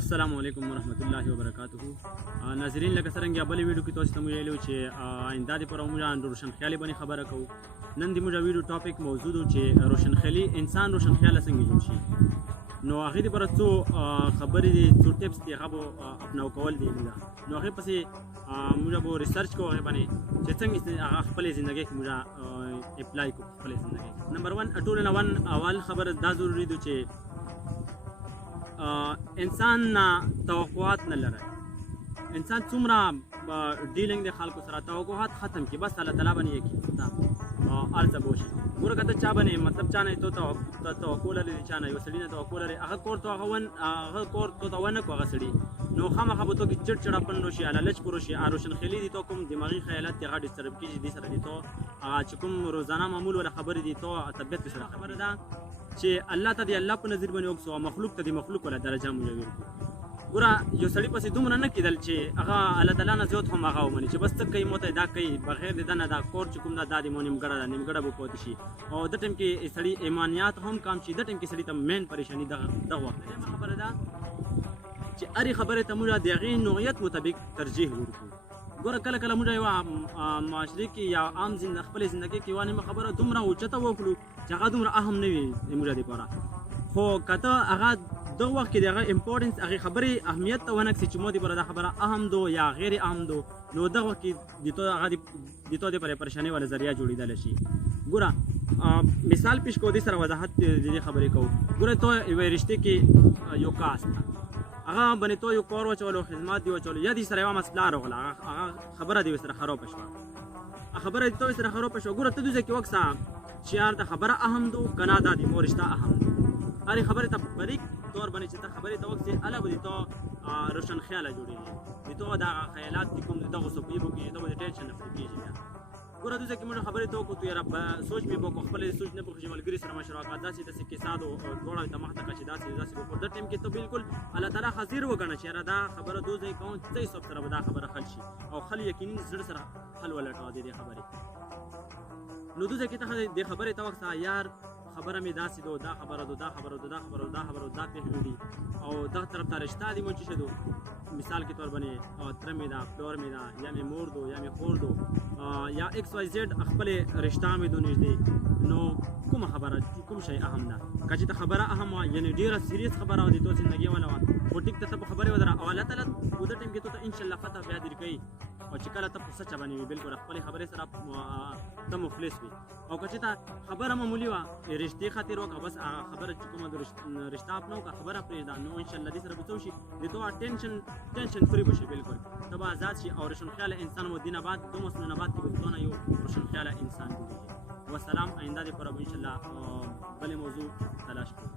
السلام علیکم ورحمۃ اللہ وبرکاتہ. ناظرین لکه څرنګه بلې ویډیو کې تاسو ته موږ ویلو چې آینده دپاره موږ روشنخیالي باندې خبره کوو. نن د موږ ویډیو ټاپک موضوع ده چې روشنخیالي انسان روشنخیاله څنګه جوړ شي. نو هغې دپاره څو خبرې دي، څو ټپس دي، هغه به اپناو کول دي موږ. نو هغې پسې موږ به ریسرچ کوو هغې باندې چې څنګه هغه خپلې زندګۍ کې موږ اپلای کړو خپلې زندګۍ. نمبر 1 ټول نه اول خبره دا ضروري ده چې انسان توقعات نه لري. انسان څومره ډیلنګ د خلکو سره توقعات ختم کی، بس الله تعالی باندې یقین تا ارزه بوشي. ګوره که ته چا باندې مطلب چا نه ته توقع لري، چا نه یو سړي نه توقع لري، هغه کور ته ونه کو هغه سړي، نو خامخا به تو کې چړ چړاپن وشي، لالچ پر وشي. روشنخیالي دي تو کوم دماغي خیالات دي هغه ډسټرب کیږي، دي سره دي تو چې کوم روزانه معمول ولا خبرې دي تو طبیعت سره خبره ده چې الله ته دی الله په نظر باندې وکسو، مخلوق ته دی مخلوق ولا درجه موږ ویل. ګوره یو سړي پسې دومره نه کېدل چې هغه الله تعالی نه زیات هم هغه ومني چې بس څه کوي موته دا کوي، بغیر د ده نه دا کور چې کوم دا د مو نیمګړه ده، نیمګړه به پاتې شي. او د ټایم کې سړي ایمانیات هم کم شي، د ټایم کې سړي ته مین پریشاني دغه وخت ده. خبره ده چې هرې خبرې ته موږ د هغې نوعیت مطابق ترجیح ورکړو. ګوره کله کله موږ یوه معاشرې کې یا عام خپلې زندګۍ کې یوه نیمه خبره دومره اوچته وکړو چې هغه دومره اهم نه وي موږ دپاره، خو که ته هغه دغه وخت کې د هغه امپورټنس هغې خبرې اهمیت ته ونه کړي چې ما دپاره دا خبره اهم دو یا غیر اهم دو، نو دغه وخت کې د تو دپاره پریشانۍ والا ذریعه جوړېدلی شي. ګوره مثال پیش کوو، دې سره وضاحت د دې خبرې کوو. ګوره تو یوې رشتې کې یو کاست ده، هغه باندې تو یو کار واچولو، خدمات دې واچولو، یا دې سره یوه مسله راغله، هغه خبره دې ورسره خرابه شوه، خبره دې تو ورسره خرابه شوه. ګوره ته دوی ځای کې وکسه چې یار دا خبره اهم دو که نه دا د مو رشته اهم دو. هرې خبرې ته بریک طور باندې چې ته خبرې ته وکسې هله به د تو روشنخیاله جوړېږي، د تو دغه خیالات چې کوم د دغو څپې به کېږي، ته به د ټینشن نه فري کېږي. بیا ګوره دوی ځای کې موږ خبرې ته وکړو، تو یاره سوچ مې وکړو، خپله سوچ نه پوښي، ملګري سره مشوره کړه، داسې داسې کیسه ده دواړه ته مخته کړه چې داسې وکړو. د ټایم کې ته بالکل الله تعالی حاضر وګڼه چې یاره دا خبره دو ځای کوم څه حساب سره به دا خبره حل شي، او حل یقیني زړه سره حل ولټوه د دې خبرې. نو دوی ځای کې ته دې خبرې ته وکړه یار خبره مې داسې دو، دا خبره دو، دا خبره دو، دا خبره دو، دا خبره دو، دا پېښې دي، او دغه طرف ته رشته دي مو چې شه دو، مثال کې طور باندې تره مې ده، پلور مې ده، یا مې مور دو، یا مې خور دو، یا ایکس وائی زیډ خپلې رشته مې دو نږدې. نو کومه خبره کوم شی اهم ده؟ که چې ته خبره اهم وه، یعنې ډېره سیریس خبره وه د تو زندګۍ والا وه، خو ټیک ته په خبرې ودره، او الله تعالی په دې ټایم کې تو ته انشاءالله فتح بیا در کوي، او چې کله ته په سچه باندې وي بالکل خپلې خبرې سره ته مفلس وي. او که چې ته خبره معمولي وه رشتې خاطر وکړه، بس هغه خبره چې کومه د رشته اپنه وکړه، خبره پرېږده، نو انشاءالله دې سره به څه وشي، د تو ټینشن فری به شي، بالکل ته به آزاد شي، او روشنخیاله انسان و دین بعد 2 مسلونه بعد کې به تو نه یو روشنخیاله انسان جوړېږي. والسلام. آینده دپاره به انشاءالله بلې موضوع تلاش کړو.